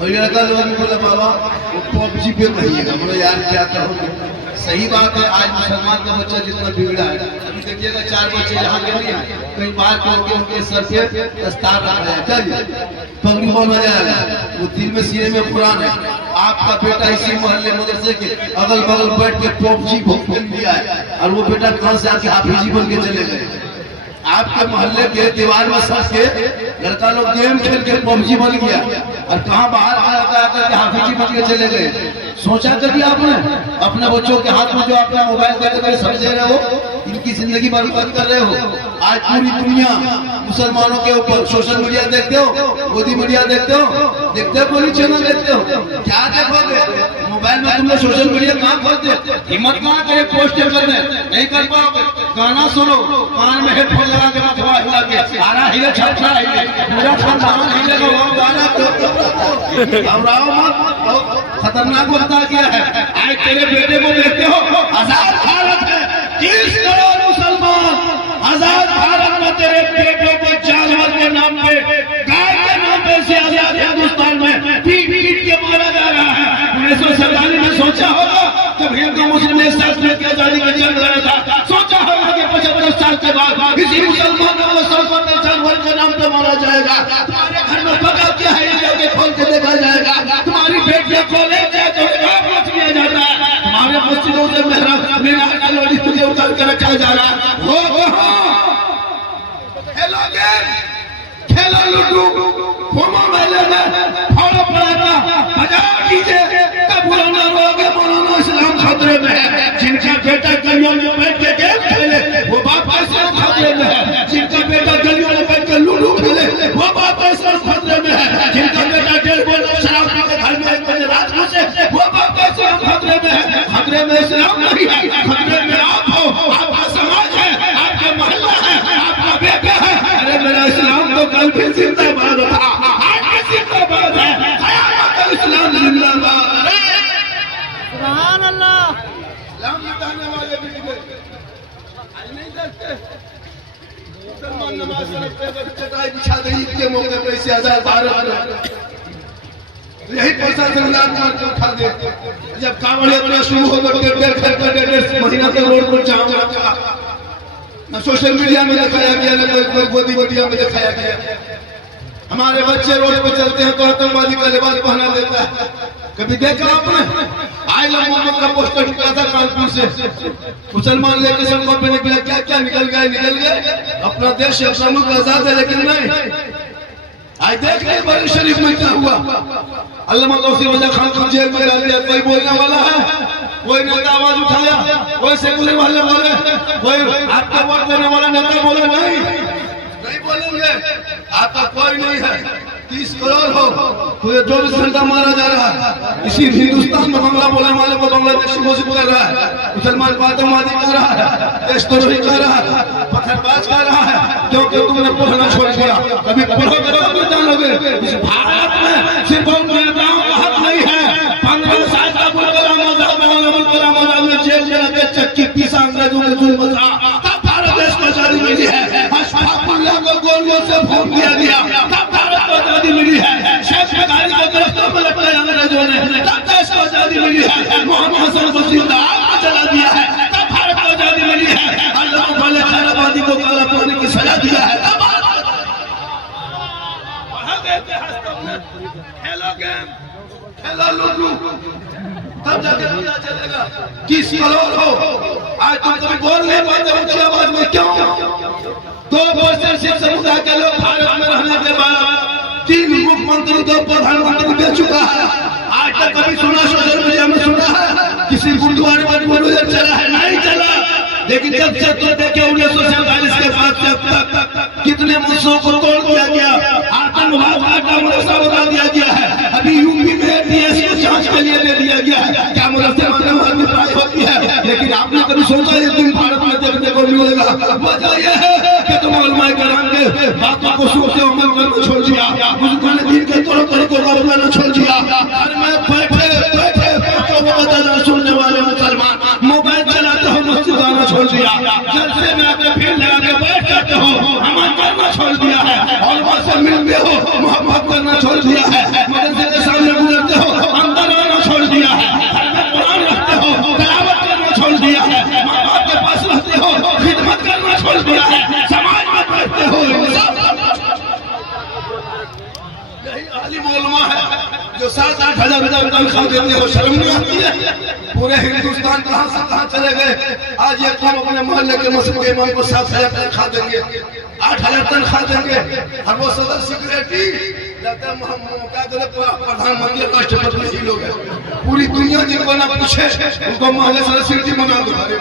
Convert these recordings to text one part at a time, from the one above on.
और लड़का लोग भी बोला बाबा वो पबजी पे कहिएगा। बोला यार क्या कहो, सही बात है। आज मुसलमान का बच्चा जितना बिगड़ा है, अभी देखिएगा 4 बच्चे यहाँ के नहीं कहीं बाहर के उनके सर पे दस्तार रखा है, चलिए पगड़ी बोला जाएगा, वो दिल में सीने में कुरान है। आपका बेटा इसी मोहल्ले मदरसे के अगल बगल बैठ के पबजी को खेल दिया है और वो बेटा कहाँ से आके हाफिजी बन के चले गए। आपके मोहल्ले के दीवार में सर के लड़का लोग गेम खेल के पबजी बन गया और कहाँ बाहर आकर के हाफिजी बन के चले गए। सोचा कभी आपने अपने बच्चों के हाथ में जो अपना मोबाइल देकर समझ रहे हो, इनकी जिंदगी बर्बाद कर रहे हो। आज पूरी दुनिया मुसलमानों के ऊपर सोशल मीडिया देखते हो, मोदी मीडिया देखते हो, पूरी चैनल देखते हो, क्या देखोगे मोबाइल में? तुम लोग सोशल मीडिया कहाँ खोलते, हिम्मत कहाँ करे पोस्ट करने, नहीं कर पाओगे। गाना सुनो, कान में हेडफोन लगा के मथवा हिला के सारा हिले छटछा हिले पूरा खानदान हिलेगा, वो गाना घबराओ मत, खतरनाक होता क्या है। आज तेरे बेटे को देखते हो, आजाद भारत है, 30 करोड़ मुसलमान, आजाद भारत में तेरे बेटों को जानवर के नाम पे, गाय के नाम पे से आजाद हिंदुस्तान में पीट पीट के मारा जा रहा है। 1947 में सोचा होगा जब हिंदू मुस्लिम एक साथ मिलकर आजादी का जंग लड़ा था, सोचा होगा कि 55 साल के बाद किसी मुसलमान को जानवर के नाम पे मारा जाएगा। तुम्हारे घर में पका क्या है, ये जाके खोल के देखा जाएगा। तुम्हारी बेटियां खोले किया जाता है, तुम्हारे मस्जिदों से मीनार का लोडी तुझे उतार के रखा जा रहा है। खेलो गेम, खेलो लूडो, घूमो मेले में, फॉलो पड़ाता, बजाओ डीजे, तब बुलाना रोगे मौलाना इस्लाम खतरे में है। जिनका बेटा गलियों में बैठ के गेम खेले वो बाप ऐसा खतरे में है। जिनका बेटा गलियों में बैठ के लूडो खेले वो बाप ऐसा खतरे में है। जिनका बेटा 1.5 बोतल शराब पी के घर में 1 बजे रात को से वो बाप ऐसा खतरे में है। खतरे में इस्लाम नहीं है, खतरे में आप हो, आपका समाज है, आपका मोहल्ला है, आपका बेटा है। अरे मेरा इस्लाम तो कल भी जिंदाबाद था, आज भी जिंदाबाद है, क़यामत इस्लाम जिंदाबाद। सुभान अल्लाह। इस्लाम जिताने वाले भी आज नहीं देखते। मुसलमान नमाज पढ़ते वक्त चटाई बिछा दे ईद के मौके पे से आजाद भारत में, यही पैसा सरकार मार के उठा दे। जब कांवड़ यात्रा शुरू हो तो 1.5 महीना तक रोड पर जाम रखा, न सोशल मीडिया में दिखाया गया, न कोई गोदी मीडिया में दिखाया गया। हमारे बच्चे रोड पर चलते हैं तो आतंकवादी का लिबास पहना देता है। कभी देखा आपने? आई लव मोहम्मद का पोस्टर निकला था कानपुर से, मुसलमान लेके सड़कों पे निकला, क्या क्या निकल गए। अपना देश अपना मुल्क आजाद है, लेकिन नहीं। आज देख रहे बड़ी शरीफ में क्या हुआ। अल्लामा गौसी वजह खान को जेल में डाल दिया। कोई बोलने वाला है? कोई नेता आवाज उठाया? कोई सेकुलर वाले बोले? कोई आपका वोट देने वाला नेता बोला? नहीं बोलेंगे। आपका कोई नहीं है। 30 करोड़ हो तो ये 24 घंटा मारा जा रहा है। इसी हिंदुस्तान में बांग्ला बोलने वाले को बांग्लादेश घोषित कर रहा है, मुसलमान को आतंकवादी कर रहा है, देशद्रोही कर रहा है, पत्थरबाज कर रहा है, क्योंकि तुमने पढ़ना छोड़ दिया। कभी पढ़ोगे तो नहीं जानोगे। इस भारत में सिर्फ उन नेताओं का हक नहीं है। 15 साल का गुलाम आजाद में जेल में रखे चक्की पीसा अंग्रेजों ने जुल्म था, तब भारत देश को आजादी मिली है। अशफाकुल्लाह को गोलियों से भून दिया गया, तब भारत को आजादी मिली है। शेख बुखारी को गिरफ्तार में रखा अंग्रेजों ने, तब देश को आजादी मिली है। मोहम्मद हसन वजीर आग को जला दिया है, तब भारत को आजादी मिली है। अल्लाह वाले खैराबादी को काला पानी की सजा दिया है, तब खेलो गेम, खेलो लूडो, तब जाके पता चलेगा 30 करोड़ हो। आज तुम कभी बोल नहीं पाते उनकी आवाज में, क्यों? 2% सिर्फ समुदाय के लोग भारत में रहने के बाद 3 मुख्यमंत्री 2 प्रधानमंत्री दे चुका है। आज तक कभी सुना सोशल मीडिया में सुना है किसी गुरुद्वारे में बुलडोजर चला है? नहीं चला। लेकिन जब से तो देखे 1947 के बाद से अब तक कितने मुद्दों को तोड़ दिया गया, आतंकवाद का मुद्दा बता दिया गया है। अभी यूपी में एटीएस को जांच के लिए दे दिया गया है, क्या मुद्दा में प्राप्त होती है। लेकिन आपने कभी सोचा ये दिन भारत में देखने को मिलेगा? वजह यह है कि तुम उलमाए कराम के बातों को सोचते अमल करना छोड़ दिया, बुजुर्गों ने दिन के तौर तरीकों का अपनाना छोड़ दिया। घर में बैठे सुनने वाले मुसलमान मोबाइल चलाते हो, मस्जिद आना छोड़ दिया, जलसे में आके भीड़ लगा के बैठ जाते हो, अमल करना छोड़ दिया है, और से मिलते हो मोहब्बत करना छोड़ दिया है, मदरसे के सामने आलिम उलमा है जो 7-8 हजार तनख्वाह देते हो, शर्म नहीं आती है? पूरे हिंदुस्तान कहां से कहां चले गए। आज ये कौन अपने मोहल्ले के मस्जिद के इमाम को 7,000 तनख्वाह देंगे, 8,000 तनख्वाह देंगे, और वो सदर सेक्रेटरी लगता है क्या करे प्रधानमंत्री राष्ट्रपति ही लोग हैं। पूरी दुनिया जिनको ना पूछे उनको मोहल्ले सदर सेक्रेटरी बना दो। अरे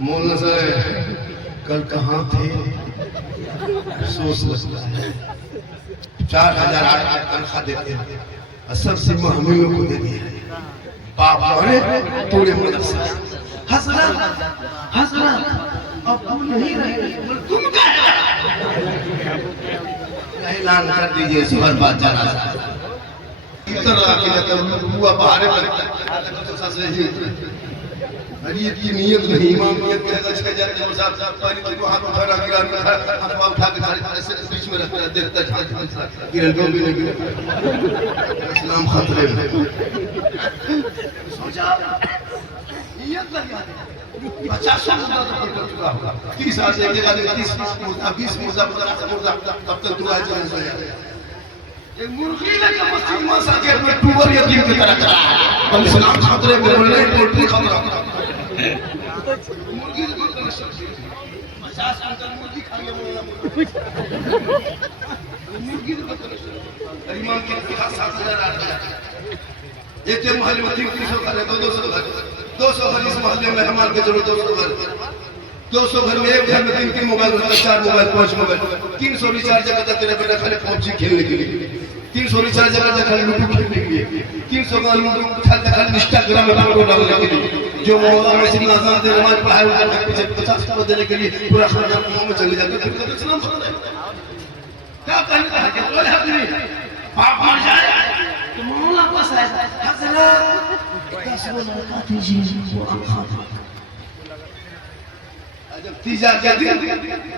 मौलाना साहब कल कहाँ थे? सोच लगता है 4,000 तनख्वाह देते हैं और सबसे हम लोग को दे दिया। बाप अरे पूरे मदरसा हजरत अब तुम नहीं रहे, तुम क्या ऐलान कर दीजिए इस पर बात जाना इधर आके हुआ बाहर अरे की नियत नहीं, इमाम नियत कहेगा 6,000 के साथ पानी को हाथ उठा रहा गिरा हाथ उठा के ऐसे बीच में रखता है, देखता है गिरा दो भी नहीं गिरा। इस्लाम खतरे में। सोचा नियत लगा 50 मुर्दा तो कर चुका होगा, 30 आज एक 30 मुर्दा 20 मुर्दा 50 मुर्दा तब तक दुआ चलने से एक मुर्गी लगे मस्जिद में साके में टूबर यतीम की तरह चला है। हम इस्लाम खतरे में बोले पोल्ट्री खतरा मुर्गी को 50 अंकल मुर्गी खा गया मुर्गी को इमाम के पास 7,000 आ गया। एक मोहल्ले में 300 घर है, 200 घर 200 घर इस मोहल्ले में हमारे के जरूरत 200 घर में एक घर में 3 मोबाइल, 4 मोबाइल, 5 मोबाइल, 300 रिचार्ज करता तेरे बेटा खाली पबजी खेलने के लिए, 300 रिचार्ज करता खाली लूडो खेलने के लिए, 300 का लूडो खेलता खाली इंस्टाग्राम में फोटो डालने के लिए। जो मौलाना में सिर्फ आजान दे नमाज पढ़ाए उनके पीछे 50 रुपए देने के लिए पूरा खाना मुंह में चले जाते। फिर तो इस्लाम क्या कहने का है? कोई हक नहीं, पाप मर जाए तो मौला पास है हजरत 10 लड़का दीजिए वो आंखा। जब तीजा के दिन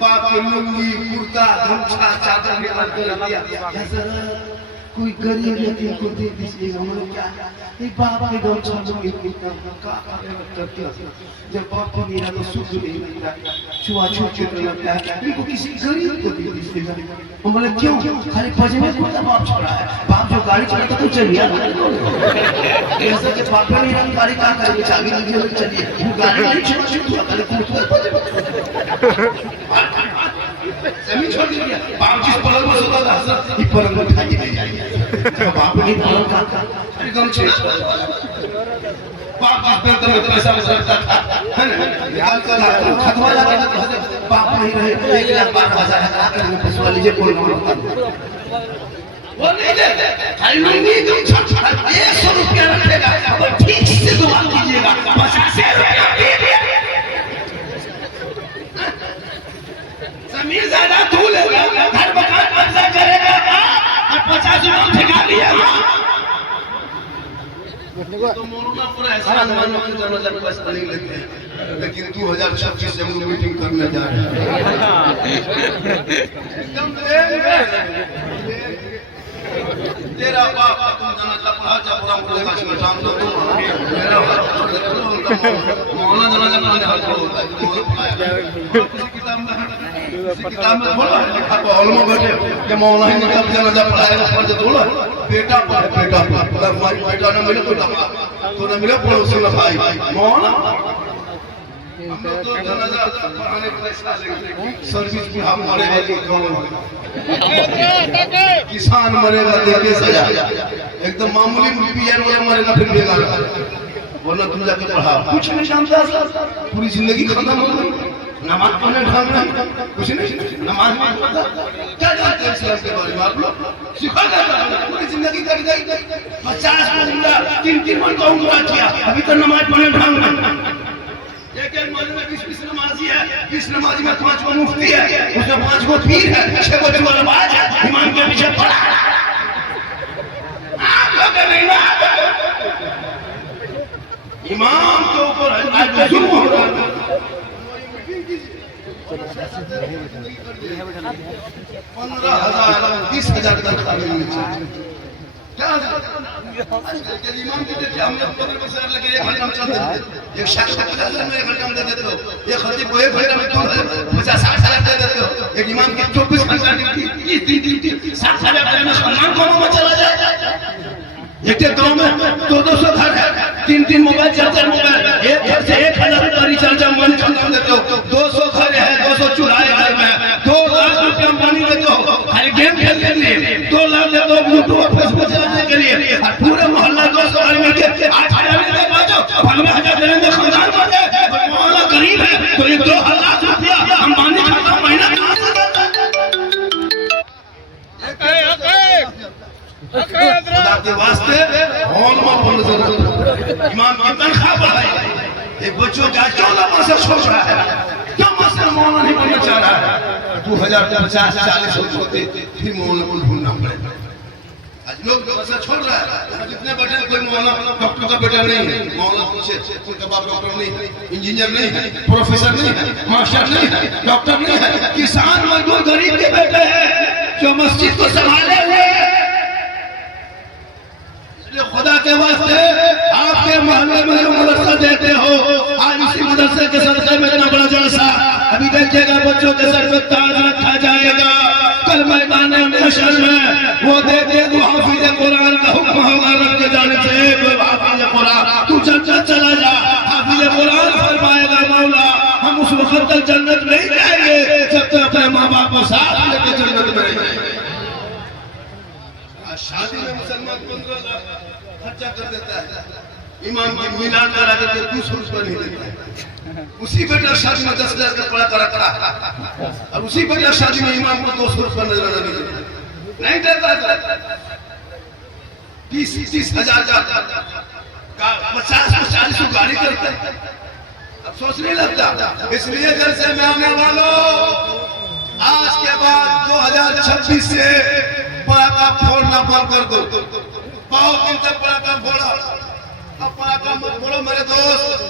बाप के लुंगी कुर्ता गमछा चादर निकाल के रख दिया, हजरत कोई गरीब यतीम को दे दीजिएगा। मैंने क्या एक बाप के गमछा लुंगी कुर्ता का करते हैं, जब बाप को मेरा तो सुख नहीं मिलता, छुआ-छूत लगता है, इनको किसी गरीब को दे दीजिएगा। वो बोले क्यों? खाली पजमे को बाप छोड़ा है, बाप जो गाड़ी चलाता तो चलिए ऐसा के बाप ने रंग गाड़ी का करके चाबी लीजिए और चलिए, वो गाड़ी नहीं छोड़ खाली जमीन छोड़ दिया। बाप जिस पलंग में सोता था हजरत ये पलंग में उठा के ले जाएंगे। तो बाप ने पलंग का एकदम छेड़ बाप जिस पे में पैसा रखता था है ना, निकाल कर खतवा लगा तो हजरत बाप नहीं रहे 1,12,000 हटा कर पैसा लीजिए कोई नहीं होता वो नहीं दे खाली लूंगी तुम 100 रुपया रखेगा और ठीक से दुआ कीजिएगा 50 रुपया दे दिया। जमीन ज्यादा तू लेगा, घर मकान कब्जा करेगा और 50 रुपया ठेका लिया। तो मौलाना पूरा ऐसा मान लो कि जनता पैसा नहीं लेते हैं, लेकिन 2026 से हम लोग मीटिंग करने जा रहे हैं एकदम तेरा बाप तुम जनता पढ़ा जा पूरा बोलेगा शाम तो तुम मेरा मौलाना जनता पढ़ाने हाथ होता है किसी किताब में बोला लिखा तो अलमा बैठे कि मौलाना ने कब जनता पढ़ाएगा फर्ज थोड़ा बेटा पढ़े बेटा बेटा ना मिले तो ना मिले पड़ोसी में भाई मौलाना हम लोग तो जनता पढ़ाने पैसा लेंगे, सर्विस भी हम मरेगा किसान मरेगा देखे सजा, एकदम मामूली पीआर वाला मरेगा फिर बेकार, वरना तुम जाके पढ़ा कुछ नहीं जानता पूरी जिंदगी खत्म हो गई। नमाज पढ़ने ढंग नहीं, कुछ नहीं नमाज में पढ़ता क्या जानते हैं इस्लाम के बारे में आप लोग? सिखा जाता है पूरी जिंदगी कट गई 50 को उम्रा 3 मन का उम्रा किया, अभी तो नमाज पढ़ने ढंग नहीं। एक मौलवी में 20 नमाजी है, 20 नमाजी में 5 को मुफ्ती है, उसमें 5 को पीर है, 6 को नमाज है, इमाम के पीछे पड़ा आप लोग नहीं ना इमाम के ऊपर आज जुल्म हो रहा है। 15,000 20,000 तक क्या इमाम की देखिए हमने कब्र पर सर लगे 1 घंटा में चल देते, एक शख्स को 50 में 1 घंटा में दे देते हो, एक खतीब को 1 घंटा में 50-60 हजार दे देते हो, एक इमाम की 24 घंटा ड्यूटी 60,000 में सम्मान कौन में चला जाए। एक गांव में 200 घर है, 3 मोबाइल 4 मोबाइल, एक घर से 1,000 रुपया रिचार्ज मन खत्म देते हो, 200 घर है, 200 चूल्हा घर में 2 लाख रुपया पानी देते हो खाली गेम खेलने के लिए, 2 लाख देते हो यूट्यूब और फेसबुक चलाने के लिए, और पूरे मोहल्ला 200 आदमी के 8,000 देते बाजो 15,000 देने में खानदान बन गए, मोहल्ला गरीब है तो ये 2 लाख रुपया हम पानी खाता महीना कहां से देता खुदा के वास्ते हॉल में बन जरूर इमाम की तनख्वाह बढ़ाई, एक बच्चों का 14 वर्ष छोड़ रहा है, क्यों मसला मौलाना नहीं बनना चाह रहा है, 2050-40 होते फिर मौलाना को ढूंढना पड़ेगा। आज लोग से छोड़ रहा है, जितने बेटे कोई मौलाना डॉक्टर का बेटा नहीं है, मौलाना पूछे उनका बाप डॉक्टर नहीं है, इंजीनियर नहीं है, प्रोफेसर नहीं है, मास्टर नहीं है, डॉक्टर नहीं है, किसान मजदूर गरीब के बेटे हैं जो मस्जिद को संभाले हुए। खुदा के वास्ते आपके मोहल्ले में जो मदरसा देते हो, आज इसी मदरसे के सदक़े में इतना बड़ा जलसा, अभी देखिएगा बच्चों के सर पे ताज रखा जाएगा, कल मैदान महशर में वो देखे तो हाफिज़ कुरान का हुक्म होगा रब के जाने से, हाफिज़ कुरान तू चला जा, हाफिज़ कुरान फरमाएगा मौला हम उस वक्त तक जन्नत नहीं जाएंगे जब तक अपने माँ बाप को साथ लेके जन्नत में रहेंगे। शादी में मुसलमान 15 लाख खर्चा कर देता है, इमाम की मिलान करा करके 200 रुपये नहीं देता है, उसी बेटा शादी में 10 लाख का पड़ा करा और उसी बेटा शादी में इमाम को 200 रुपये नहीं देता, 30 हजार का 50-40 गाड़ी करता है, अब सोच नहीं लगता। इसलिए घर से मैं आने वालों आज के बाद 2026 से पड़ाका फोड़ना बंद कर दो, बहुत दिन तक पड़ाका फोड़ा, अब पड़ाका मत फोड़ो मेरे दोस्त,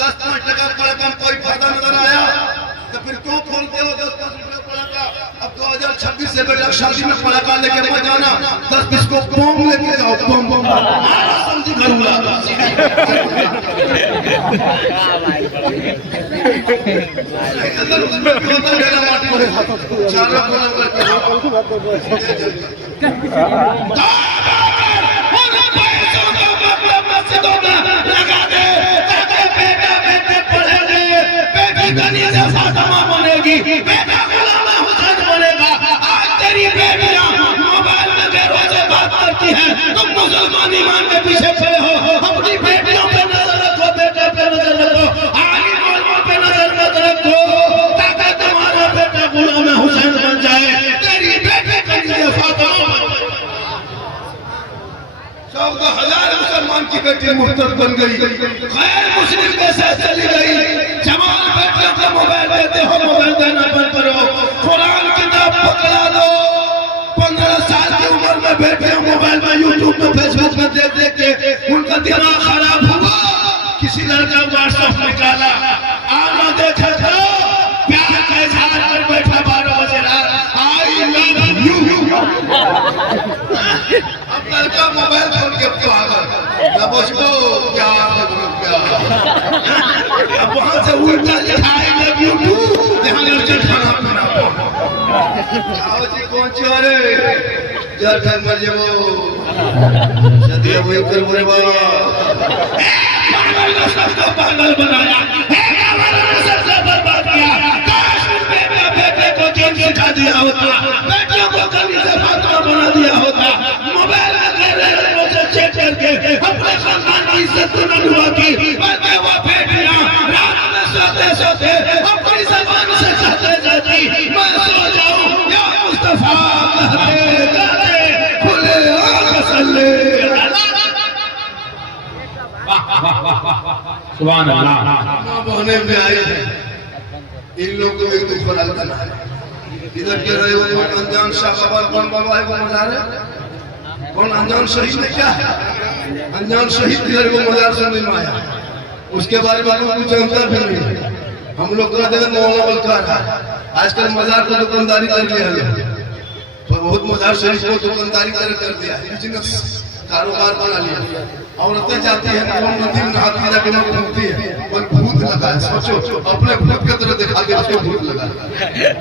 10-5 टका पड़ाका में कोई फायदा नजर आया तो फिर क्यों फोड़ते हो 10-5 रुपये पड़ाका। अब 2026 से बेटा शादी में पड़ाका लेके मत जाना, 10-20 को बम लेके जाओ, बम समझी करूंगा बनेगी, बेटा गुलाम हुसैन बनेगा। आज तेरी बेटियां मोबाइल में बेरोजे बात करती हैं, तुम मुसलमान ईमान के पीछे पड़े हो, अपनी बेटियों पे नजर रखो, बेटे पे नजर रखो, आलिम उलमा पे नजर मत रखो, ताकि तुम्हारा बेटा गुलाम हुसैन बन जाए, तेरी बेटे के लिए फातिमा बन जाए। 14,000 मुसलमान की बेटी मुर्तद बन गई, गैर मुस्लिम के साथ चली गई। जवान बेटियों को मोबाइल देते हो, मोबाइल देना बंद करो, कुरान किताब पकड़ा दो। 15 साल की उम्र में बेटियां मोबाइल में यूट्यूब में फेसबुक में देख के उनका दिमाग खराब हुआ, किसी लड़का व्हाट्सएप निकाला, आना देखा तो प्यार का इजहार कर बैठा 12 बजे रात, आई लव यू। अब लड़का मोबाइल खोल के क्यों आ गया, ना बोझो प्यार अब वहां से उल्टा लिखा आई लव यू टू, यहाँ लड़के खाना पीना आओ जी कौन चोरे जर घर मर जाओ सदिया वही कर बोले पागल ने सबको पागल बनाया, सबसे बर्बाद किया। काश बेटे को जेल सिखा दिया होता, बेटियों को कभी से फातिमा बना दिया होता, मोबाइल में चेक करके अपने खानदान की इज्जत न हुआ की, बल्कि वो बेटियां रात में सोते सोते अपनी ज़बान से कहते जाती मैं सो जाऊं या मुस्तफा कहते कहते खुले आंख सल्ले। सुभान अल्लाह। बहने में आए इन लोगों को एक दूसरा लगता है, इधर के रहे हो अनजान शाहबाज कौन बाबा है वो मजार है, कौन अनजान शहीद है, क्या है अनजान शहीद इधर को मजार से नहीं आया, उसके बारे में कुछ जानता भी नहीं है। हम लोग कहते हैं मौलाना बलकार है, आजकल मजार को दुकानदारी कर लिया है, बहुत मजार शरीफ को दुकानदारी कर दिया है, बिजनेस कारोबार बना लिया। औरतें जाती है तो नदी में नहाती जाके ना घूमती है, कोई भूत लगा है। सोचो अपने भूत की तरह दिखा के उसको भूत लगा।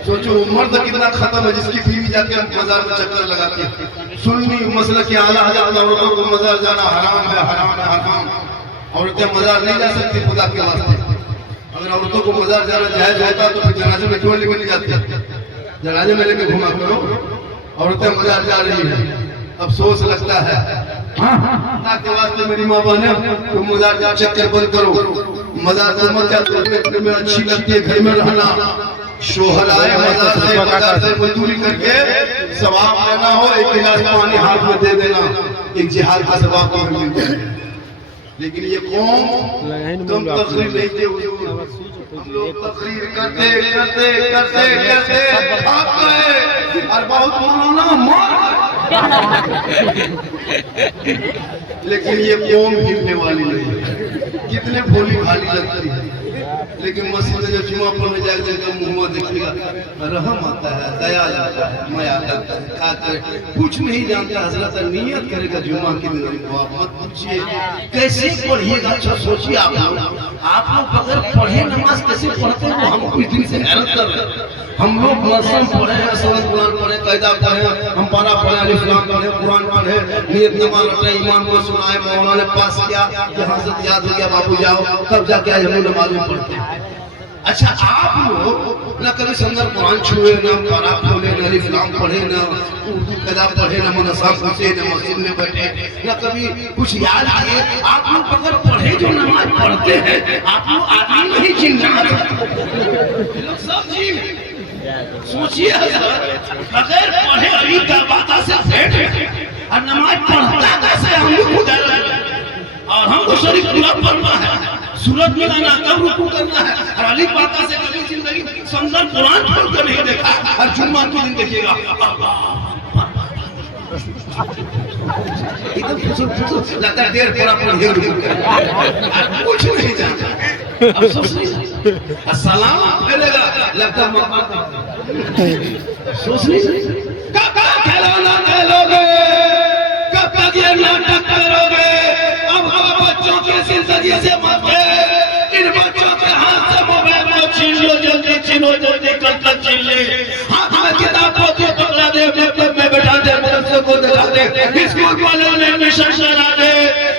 सोचो मर्द कितना खत्म है जिसकी बीवी जाके बाजार में चक्कर लगाती है। सुन्नी मसला की आला हज़रत औरतों को मजार जाना हराम है, हराम है, हराम। औरतें मजार नहीं जा सकती खुदा के वास्ते। अगर औरतों को मजार जाना जायज होता तो फिर जनाजे में क्यों लेकर नहीं जाती? जनाजे में लेकर घुमा करो। औरतें मजार जा रही है, अफसोस लगता है। हाँ के वास्ते मेरी माँ बहने तो मजार जा चक्कर बंद करो। मजार तो मत जाते में अच्छी लगती है घर में रहना। शोहर आए मजार से मजदूरी करके सवाब लेना हो, एक गिलास पानी हाथ में दे देना, एक जिहाद का सवाब को मिल जाए। लेकिन ये कौम तुम तकरीर नहीं थे, हम लोग तकरीर करते करते करते करते थक गए और बहुत मौलाना मार। लेकिन ये कौम हिलने वाली नहीं है। कितने भोली भाली लगती है, लेकिन मस्जिद में जब जुमा पढ़ने जाएगा मुँह देखिएगा रहम आता है, दया आता है, माया आता है। क्या करे कुछ नहीं जानता। हजरत नियत करेगा जुमा के दिन मत पूछिए कैसे पढ़िएगा। अच्छा सोचिए आप लोग बगैर पढ़े नमाज कैसे पढ़ते हैं? हम कुछ दिन से हैरत कर रहे हैं। हम लोग मौसम पढ़े हैं, सूरत कुरान पढ़े, कायदा पढ़े, हम पारा पढ़े, अलिफ लाम पढ़े, कुरान पढ़े, नियत नमाज रटे, ईमान को सुनाए, मौलाना ने पास किया, यहाँ से याद हो गया बाबू जाओ, तब जाके आज हम लोग नमाज में पढ़ते हैं। अच्छा आप लोग ना कभी संदर कुरान छुए, ना पारा खोले, ना अलिफ लाम पढ़े, ना उर्दू कायदा पढ़े, ना मदरसा पहुंचे, ना मस्जिद में बैठे, ना कभी कुछ याद किए। आप लोग अगर पढ़े जो नमाज पढ़ते हैं, आप लोग आदमी नहीं जिन्नात लोग सब जीव। सोचिए अगर पढ़े अभी का बात से बैठे और नमाज पढ़ता कैसे हम लोग और हमको शरीफ पूरा पढ़ना है, सूरत में गाना कब रुकू करना है और अली पाता से कभी जिंदगी संदर कुरान पढ़ कर नहीं देखा और जुम्मा के दिन देखिएगा एकदम फुसुर लगता है देर पूरा कुछ नहीं जानता। अफसोस नहीं अस्सलाम फैलेगा लगता सोच नहीं कब खिलौना खेलोगे, कब तक ये नाटक करोगे। अब बच्चों की जिंदगी से मत इन बच्चों के हाथ से मोबाइल को छीन लो, जल्दी छीनो, जल्दी कल तक छीन ले। हाथ में किताब को तो पकड़ा दे, लैपटॉप में बैठा दे, मदरसे को दिखा दे, स्कूल वालों ने मिशन चला दे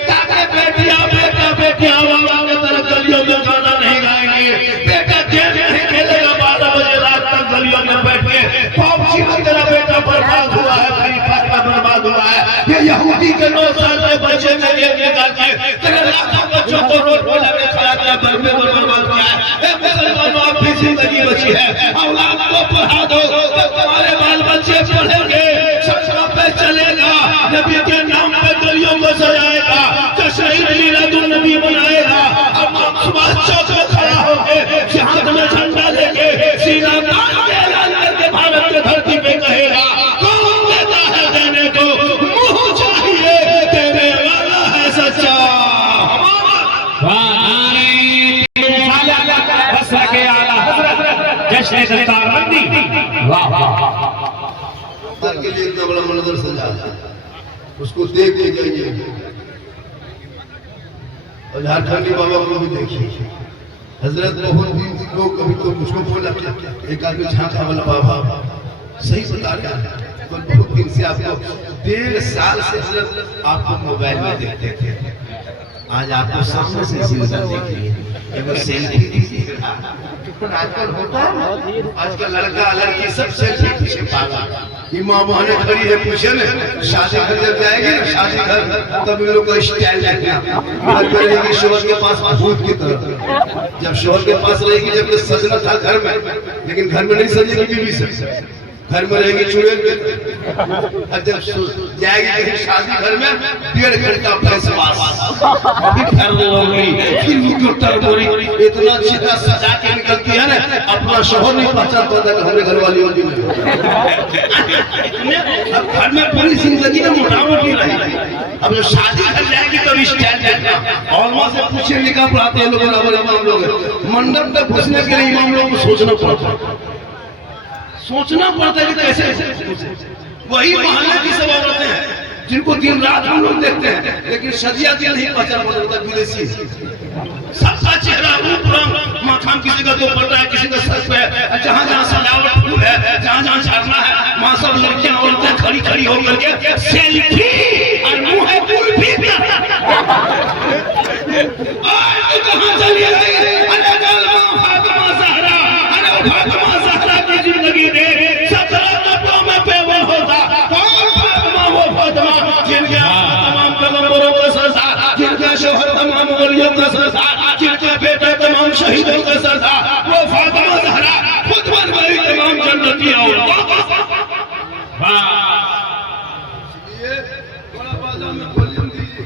ताकि बेटियां बेटा बेटियां वाला की तरह गलियों में गाना नहीं गाएंगे। बेटा गेम नहीं खेलेगा 12 बजे रात तक गलियों में बैठ के। पबजी में तेरा बेटा बर्बाद हुआ है, फ्री फायर का बर्बाद हुआ है। ये यहूदी के 9 साल के बच्चे में ये निकाल के तेरे लाखों बच्चों को रोड पर लगे खड़ा किया, बर्बाद किया है। मुसलमानों आप भी जिंदगी बची है, औलाद को पढ़ा दो तो तुम्हारे बाल बच्चे पढ़ेंगे, सड़कों पे चलेगा, नबी के नाम पे गलियों को सजाएगा, जो शहीद मिलादुन नबी बनाएगा। अब सुबह चौक में खड़ा होके हाथ में झंडा लेके सीना तान के ऐलान करके भारत की धरती पे कहेगा कौन देता है देने को, मुंह चाहिए देने वाला है सच्चा। के लिए इतना बड़ा मंदिर सजा उसको देख के जाइए और झारखंडी बाबा को भी देखिए। हजरत बहुत दिन लोग कभी तो मुझको बोला एक आदमी झांका वाला बाबा सही बता रहा है, बहुत दिन से आपको 1.5 साल से हजरत आपको मोबाइल में देखते थे, आज आपको सामने से सिलसिला देखिए, एगो सेल्फी देखिए। आजकल होता है, आजकल लड़का लड़की सब सेल्फी पीछे पागल। माँ बहने खड़ी है पूछे न शादी घर जब जाएगी ना शादी घर तब इन लोग का स्टाइल देखना। घर में रहेगी शोहर के पास भूत की तरह, जब शोहर के पास रहेगी जब सजना था घर में, लेकिन घर में नहीं सजेगी बीवी से, घर में रहेगी चुड़ैल में। और जब जाएगी कहीं शादी घर में 1.5 घंटा फैसला इतना अच्छी तरह सजा के निकलती है ना, अपना शोहर नहीं पहचान पाता कि हमारे घर वाली होगी। अब घर में पूरी जिंदगी में मोटा मोटी रही, अब जब शादी घर जाएगी तो स्टाइल देखना। और से पूछे निकाह पढ़ाते हैं लोग, इमाम लोग मंडप तक घुसने के लिए इमाम लोग को सोचना पड़ता है कि कैसे। वही मोहल्ले की सब औरतें हैं जिनको दिन रात हम लोग देखते हैं, लेकिन सदिया के नहीं पहचान होता विदेशी। सबका चेहरा रूप रंग माथाम, किसी का दुपट्टा है, किसी का सर पे है, जहाँ जहाँ सजावट फूल है, जहाँ जहाँ झरना है, वहाँ सब लड़कियां औरतें खड़ी खड़ी होकर के सेल्फी और मुंह है कुल्फी। आज कहाँ चली गई? अरे गलमा फातिमा ज़हरा, अरे फातिमा ज़हरा की जिंदगी दे 17 कपड़ों में पेवर होता। कौन फातिमा? वो फातिमा जिनके तमाम पैगंबरों का सरदार, जिनके शोहर तमाम वलियों का सरदार, जिनके बेटे तमाम शहीदों का सरदार, वो फातिमा ज़हरा खुद बन गई तमाम जन्नती औरतों का। ये बड़ा बाजार में वॉल्यूम दीजिए,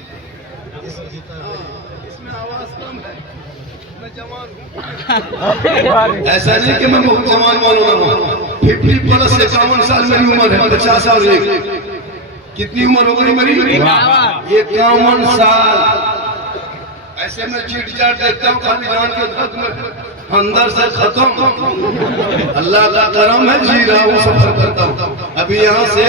इसमें आवाज कम है। मैं जवान हूँ, ऐसा नहीं कि मैं बहुत जवान मालूम हूँ। 50 प्लस 51 साल मेरी उम्र है, 50 साल एक। कितनी उम्र हो गई मेरी? 51 साल। ऐसे में चिट चाट देखता हूँ, खाली जान के धक में अंदर से खत्म। अल्लाह का करम है, जी रहा हूँ, सफर करता हूँ। अभी यहाँ से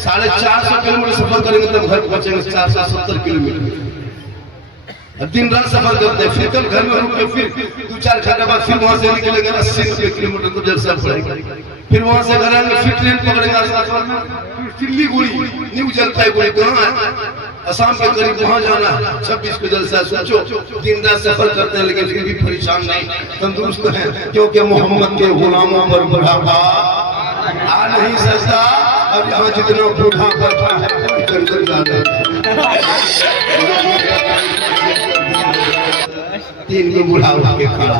450 किलोमीटर सफर करेंगे तब घर पहुंचेंगे, 470 किलोमीटर। दिन रात सफर करते हैं, फिर कल घर में रुक के फिर 2-4 घंटे बाद फिर वहां से निकलेंगे 80 किलोमीटर तो जलसा पड़ेगा। फिर वहां से घर आएंगे, फिर ट्रेन पकड़ेंगे सिल्लीगुड़ी, न्यू जलपाईगुड़ी, कहाँ है? असम के करीब वहां जाना है। 26 को जलसा। सोचो, दिन रात सफर करते हैं लेकिन फिर भी परेशान नहीं, तंदुरुस्त है, क्योंकि मोहम्मद के गुलामों पर बुढ़ापा आ नहीं सकता। और यहाँ जितना बूढ़ा बैठा है कोई जाना 3 को बूढ़ा उठ के खड़ा।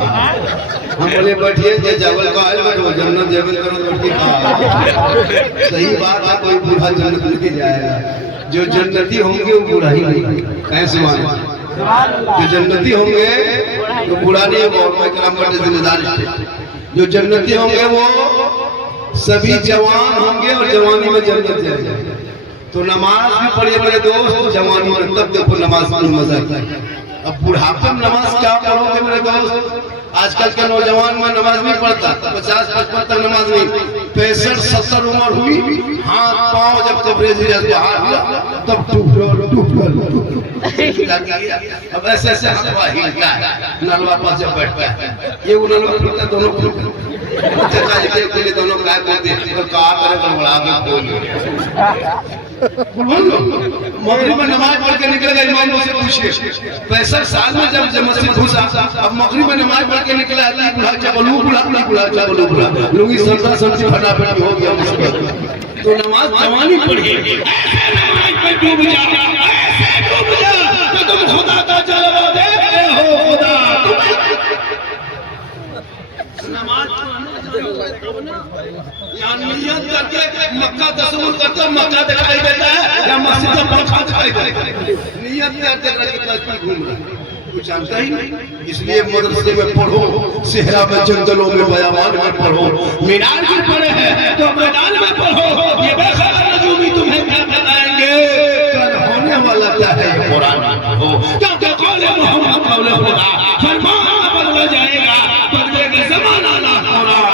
हम बोले बैठिए, जबल का आयल बैठो, जन्नत जबल करो बैठी। सही बात है, कोई बूढ़ा जन्नत लेके जाएगा। जो जन्नती होंगे वो बूढ़ा ही नहीं, कैसे माने? जो जन्नती होंगे तो बूढ़ा नहीं होगा, जिम्मेदारी। जो जन्नती होंगे वो सभी जवान होंगे और जवानी में जन्नत जाएंगे। तो नमाज भी पढ़िए मेरे दोस्त, जवानी में, तब देखो नमाज में मजा आता है। अब बुढ़ापे में नमाज क्या पढ़ोगे मेरे दोस्त? आजकल के नौजवान में नमाज नहीं पढ़ता, 50-55 तक नमाज नहीं। 65-70 उम्र हुई, हाथ पाँव जब कवरेज बाहर हुआ तब अब ऐसे ऐसे हवा हिलता है, नलवा पास जब बैठता है, ये वो नलवा खुलता, दोनों के लिए दोनों काय बोलते हैं, कहा करें बढ़ा के मगरिब में नमाज पढ़ के निकलेगा, इमाम से पूछिए 65 साल में जब मस्जिद घुसा, अब मगरिब में नमाज पढ़ के निकला, बुला लुंगी सरदा सब्जी फटाफट हो गया मुश्किल। तो नमाज जवानी पढ़िए, नमाज पे डूब जा तो तुम खुदा का जलवा देखते हो। खुदा नमाज नियत करके मक्का तस्वीर करते, मक्का दिखाई देता है या मस्जिद का पंखा दिखाई देता है? नियत करके घूम रहा है, कुछ जानता ही नहीं। इसलिए मदरसे में पढ़ो, सेहरा में, जंगलों में, बयाबान में पढ़ो, मीनार में पढ़े हैं तो मैदान में पढ़ो। ये बेखबर नजूमी तुम्हें क्या बताएंगे कल होने वाला क्या है ये कुरान में पढ़ो, क्योंकि कौले मोहम्मद कौले खुदा फरमान बदल जाएगा, बदलेगा जमाना ना कुरान।